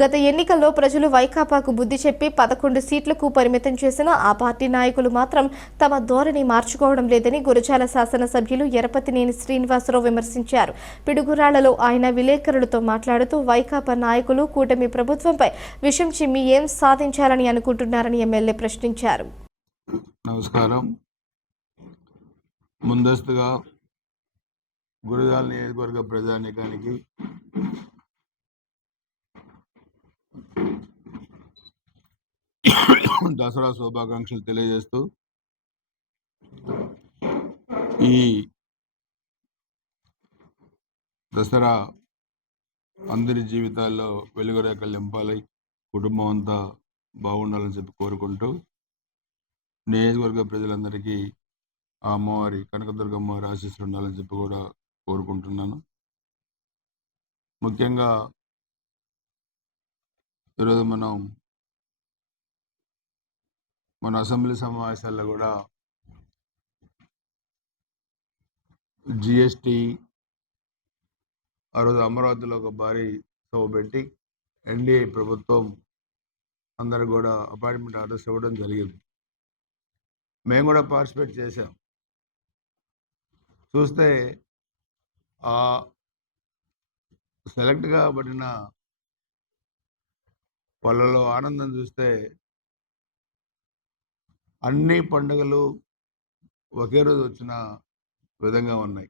గత ఎన్నికల్లో ప్రజలు వైకాపాకు బుద్ధి చెప్పి 11 సీట్లకు పరిమితం చేసిన ఆ పార్టీ నాయకులు మాత్రం తమ ధోరణి మార్చుకోవడం లేదని గురజాల శాసనసభ్యులు ఎరపతినేని శ్రీనివాసరావు విమర్శించారు. పిడుగురాళ్లలో ఆయన విలేకరులతో మాట్లాడుతూ వైకాపా నాయకులు కూటమి ప్రభుత్వంపై విషం చిమ్మి ఏం సాధించాలని అనుకుంటున్నారని ఎమ్మెల్యే ప్రశ్నించారు. నమస్కారం. ముందస్తుగా గురజాల నియోజకవర్గ ప్రజానీకానికి దసరా శుభాకాంక్షలు తెలియజేస్తూ ఈ దసరా అందరి జీవితాల్లో వెలుగురేఖలు నింపాలి, కుటుంబం అంతా బాగుండాలని చెప్పి కోరుకుంటూ నియోజకవర్గ ప్రజలందరికీ ఆ అమ్మవారి కనకదుర్గమ్మ ఆశీస్సులు ఉండాలని చెప్పి కూడా కోరుకుంటున్నాను. ముఖ్యంగా ఈరోజు మన అసెంబ్లీ సమావేశాల్లో కూడా జిఎస్టీ ఆ రోజు అమరావతిలో ఒక భారీ సభ పెట్టి ఎన్డీఏ ప్రభుత్వం అందరూ కూడా అపాయింట్మెంట్ ఆర్డర్స్ ఇవ్వడం జరిగింది. మేము కూడా పార్టిసిపేట్ చేశాం. చూస్తే ఆ సెలెక్ట్ కాబడిన వాళ్ళలో ఆనందం చూస్తే అన్ని పండుగలు ఒకే రోజు వచ్చిన విధంగా ఉన్నాయి.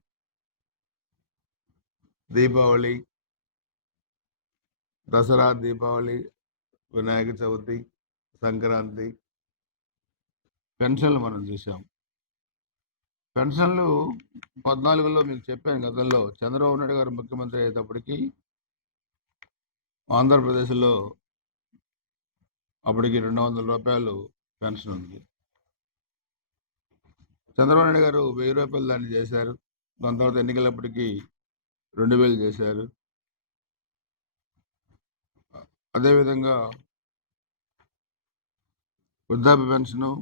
దీపావళి, దసరా, దీపావళి, వినాయక చవితి, సంక్రాంతి, పెన్షన్లు మనం చూసాం. పెన్షన్లు 14లో మీకు చెప్పాను, గతంలో చంద్రబాబు నాయుడు గారు ముఖ్యమంత్రి అయ్యేటప్పటికి ఆంధ్రప్రదేశ్లో అప్పటికి 200 రూపాయలు పెన్షన్ ఉంది. చంద్రబాబు నాయుడు గారు 1000 రూపాయలు దాన్ని చేశారు. దాని తర్వాత ఎన్నికలప్పటికీ 2000 చేశారు. అదేవిధంగా వృద్ధాప్య పెన్షను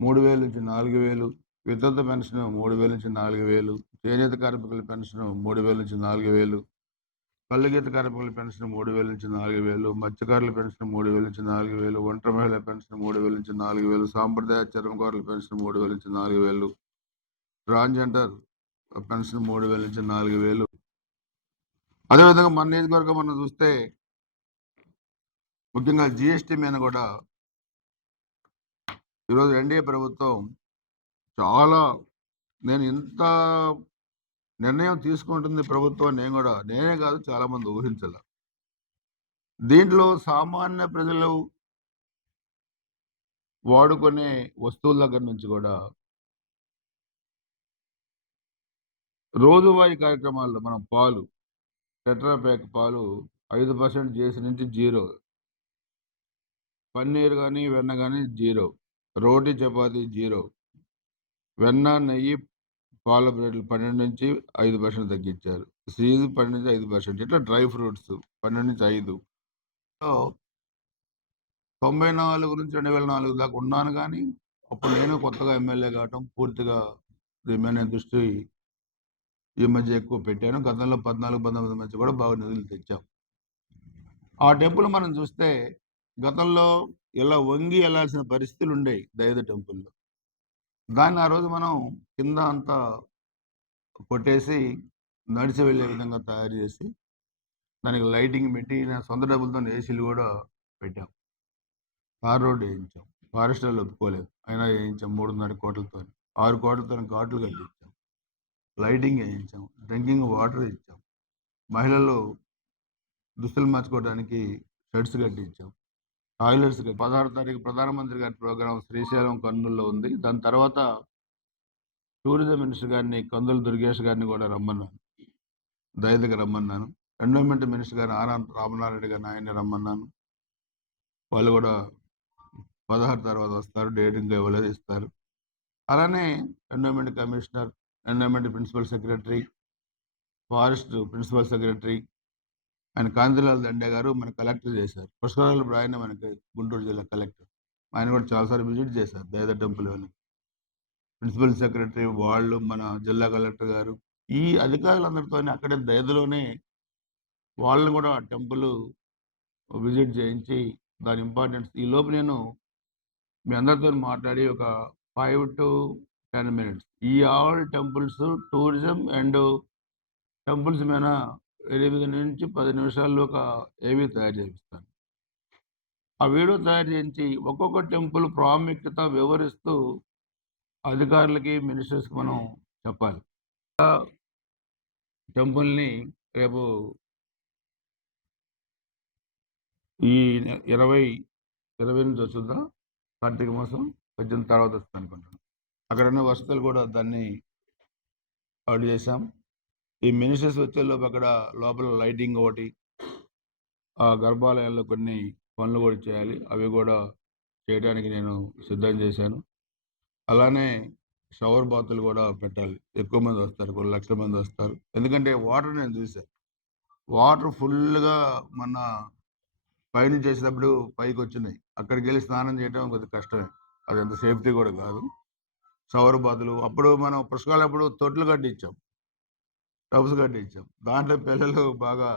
3000 నుంచి 4000, వితంతు పెన్షన్ 3000 నుంచి 4000, చేనేత కార్మికుల పెన్షన్ 3000 నుంచి 4000, పల్లెగీత కార్మికుల పెన్షన్ 3000 నుంచి 4000, మత్స్యకారుల పెన్షన్ 3000 నుంచి 4000, ఒంటరి మహిళల పెన్షన్ 3000 నుంచి 4000, సాంప్రదాయ చర్మకారుల పెన్షన్ 3000 నుంచి 4000, ట్రాన్స్జెండర్ పెన్షన్ 3000 నుంచి 4000. అదేవిధంగా మన నియోజకవర్గం మనం చూస్తే ముఖ్యంగా జిఎస్టీ మీద కూడా ఈరోజు ఎన్డీఏ ప్రభుత్వం చాలా, నేను ఇంత నిర్ణయం తీసుకుంటుంది ప్రభుత్వం నేనే కాదు చాలా మంది ఊహించాల. దీంట్లో సామాన్య ప్రజలు వాడుకునే వస్తువుల దగ్గర నుంచి కూడా రోజువారీ కార్యక్రమాల్లో మనం పాలు, టెట్రా ప్యాక్ పాలు 5% చేసి నుంచి 0, పన్నీర్ కానీ వెన్న కానీ 0, రోటీ చపాతీ 0, వెన్న, నెయ్యి, పాల బ్రెడ్లు 12 నుంచి 5% తగ్గించారు. చీజ్ 12 నుంచి 5%, ఇట్లా డ్రై ఫ్రూట్స్ 12 నుంచి 5. 94 నుంచి 2004 దాకా ఉన్నాను, కానీ అప్పుడు నేను కొత్తగా ఎమ్మెల్యే కావటం పూర్తిగా దీని మీద నేను దృష్టి ఈ మధ్య ఎక్కువ పెట్టాను. గతంలో 14-19 మధ్య కూడా బాగా నిధులు తెచ్చాం. ఆ టెంపుల్ మనం చూస్తే గతంలో ఇలా వంగి వెళ్ళాల్సిన పరిస్థితులు ఉండేవి దైద టెంపుల్లో. దాన్ని ఆ రోజు మనం కింద అంతా కొట్టేసి నడిచి వెళ్ళే విధంగా తయారు చేసి దానికి లైటింగ్ పెట్టి నా సొంత డబ్బులతో ఏసీలు కూడా పెట్టాం. Tar road వేయించాం. ఫారెస్ట్ వాళ్ళు ఒప్పుకోలేదు, అయినా వేయించాం. 3.5 కోట్లతో 6 కోట్లతో ఘాట్లు కట్టించాం, లైటింగ్ వేయించాం, డ్రింకింగ్ వాటర్ ఇచ్చాం, మహిళలు దుస్తులు మార్చుకోవడానికి షర్ట్స్ కట్టించాం, టాయిలెట్స్. 16వ తారీఖు ప్రధానమంత్రి గారి ప్రోగ్రాం శ్రీశైలం కర్నూలులో ఉంది. దాని తర్వాత టూరిజం మినిస్టర్ గారిని, కందుల దుర్గేష్ గారిని కూడా రమ్మన్నాను, దయదగా రమ్మన్నాను. ఎండోమెంట్ మినిస్టర్ గారిని రామనారాయణ గారిని ఆయన్ని రమ్మన్నాను. వాళ్ళు కూడా 16 తర్వాత వస్తారు, డేట్ ఇంకా ఇవ్వలేదు, ఇస్తారు. అలానే endowment commissioner, endowment principal secretary, forest principal secretary ఆయన కాంతిలాల్ దండే గారు మన కలెక్టర్ చేశారు. పుష్కరాలు ఆయన మనకి గుంటూరు జిల్లా కలెక్టర్, ఆయన కూడా చాలాసార్లు విజిట్ చేశారు దైద టెంపుల్. ప్రిన్సిపల్ సెక్రటరీ వాళ్ళు, మన జిల్లా కలెక్టర్ గారు, ఈ అధికారులందరితో అక్కడే దైదలోనే వాళ్ళని కూడా టెంపుల్ విజిట్ చేయించి దాని ఇంపార్టెన్స్ ఈ లోపు నేను మీ అందరితో మాట్లాడి ఒక 5 to 10 minutes ఈ all temples tourism and temples మీద 8 నుంచి 10 నిమిషాల్లో ఒక ఏవీ తయారు చేపిస్తాను. ఆ వీడియో తయారు చేయించి ఒక్కొక్క టెంపుల్ ప్రాముఖ్యత వివరిస్తూ అధికారులకి, మినిస్టర్స్‌కి మనం చెప్పాలి. టెంపుల్‌ని రేపు ఈ 28 వస్తుందా? కార్తీక మాసం 18 తర్వాత వస్తుంది అనుకుంటాను. అక్కడున్న వసతులు కూడా దాన్ని ఆర్డర్ చేశాం. ఈ మినిస్టర్స్ వచ్చేలోపు అక్కడ లోపల లైటింగ్ ఒకటి, ఆ గర్భాలయాల్లో కొన్ని పనులు కూడా చేయాలి. అవి కూడా చేయడానికి నేను సిద్ధం చేశాను. అలానే షవర్ బాతులు కూడా పెట్టాలి. ఎక్కువ మంది వస్తారు, కొన్ని లక్షల మంది వస్తారు. ఎందుకంటే వాటర్ నేను చూశాను. వాటర్ ఫుల్‌గా మొన్న పైనుంచి చేసేటప్పుడు పైకొచ్చినాయి. అక్కడికెళ్ళి స్నానం చేయడం కొద్దిగా కష్టమే. అది అంత సేఫ్టీ కూడా కాదు. షవర్ బాతులు అప్పుడు మనం పుష్కరాలప్పుడు తొట్లు కట్టించాం. టబ్స్ కట్టించాం. దాంట్లో పిల్లలు బాగా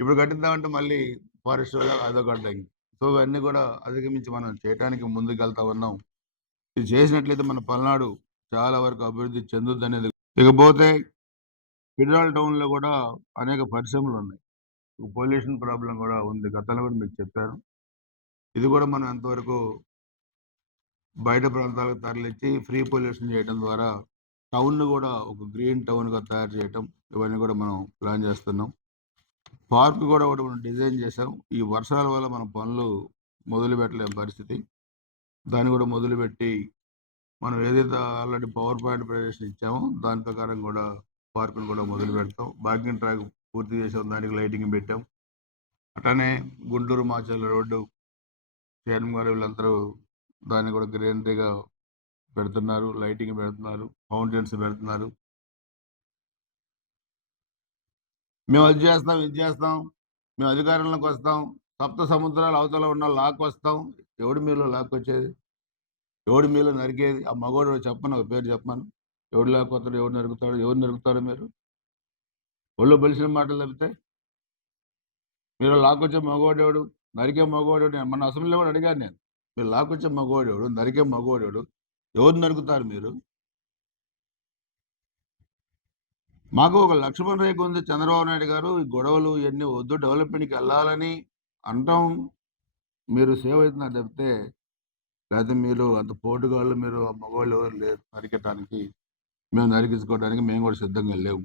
ఇప్పుడు కట్టిద్దామంటే మళ్ళీ ఫారెస్ట్ వాళ్ళు అదొక అడ్డంకి. సో, ఇవన్నీ కూడా అధిగమించి మనం చేయటానికి ముందుకెళ్తా ఉన్నాం. ఇది చేసినట్లయితే మన పల్నాడు చాలా వరకు అభివృద్ధి చెందుద్దనేది. ఇకపోతే పిర్రాల టౌన్‌లో కూడా అనేక పరిశ్రమలున్నాయి. పొల్యూషన్ ప్రాబ్లమ్ కూడా ఉంది. గతంలో కూడా మీకు చెప్పాను. ఇది కూడా మనం ఎంతవరకు బయట ప్రాంతాలకు తరలించి ఫ్రీ పొల్యూషన్ చేయడం ద్వారా టౌన్‌ను కూడా ఒక గ్రీన్ టౌన్‌గా తయారు చేయటం, ఇవన్నీ కూడా మనం ప్లాన్ చేస్తున్నాం. పార్క్ కూడా ఒకటి మనం డిజైన్ చేసాం. ఈ వర్షాల వల్ల మనం పనులు మొదలుపెట్టలేని పరిస్థితి. దాన్ని కూడా మొదలుపెట్టి మనం ఏదైతే ఆల్రెడీ పవర్ పాయింట్ ప్రజెంటేషన్ ఇచ్చామో దాని ప్రకారం కూడా పార్క్‌ను కూడా మొదలుపెడతాం. వాకింగ్ ట్రాక్ పూర్తి చేసాం. దానికి లైటింగ్ పెట్టాం. అట్లనే గుంటూరు మాచర్ల రోడ్డు చైర్మన్ గారు వీళ్ళందరూ దాన్ని కూడా గ్రీనరీగా పెడుతున్నారు. లైటింగ్ పెడుతున్నారు. ఫౌంటైన్స్ పెడుతున్నారు. మేము అది చేస్తాం, ఇది చేస్తాం. మేము అధికారంలోకి వస్తాం. సప్త సముద్రాల అవతల ఉన్న లాక్కొస్తాం. ఎవడు మీలో లాక్కొచ్చేది? ఎవడు మీలో నరికేది? ఆ మగోడు చెప్పమను, ఒక పేరు చెప్పమను. ఎవడు లాక్కొస్తాడు? ఎవడు నరుకుతాడు? ఎవరు నరుకుతారు మీరు? ఒళ్ళో బలిసిన మాటలు తప్పితే మీరు లాక్కొచ్చే మగోడెవడు? నరికే మగోడెవడు? మన అసెంబ్లీలో కూడా అడిగాను నేను. మీరు లాక్కొచ్చే మగోడెవడు? నరికే మగోడెవడు? ఎవరు నరుకుతారు మీరు? మాకు ఒక లక్ష్మణ రేఖ ఉంది. చంద్రబాబు నాయుడు గారు ఈ గొడవలు ఇవన్నీ వద్దు, డెవలప్మెంట్‌కి వెళ్ళాలని అంటాం. మీరు సేవ్ అవుతున్నారు తప్పితే, లేకపోతే మీరు అంత పోటుగాళ్ళు, మీరు మగవాళ్ళు ఎవరు లేరు నరికటానికి. మేము నరికించుకోవడానికి మేము కూడా సిద్ధంగా లేవు.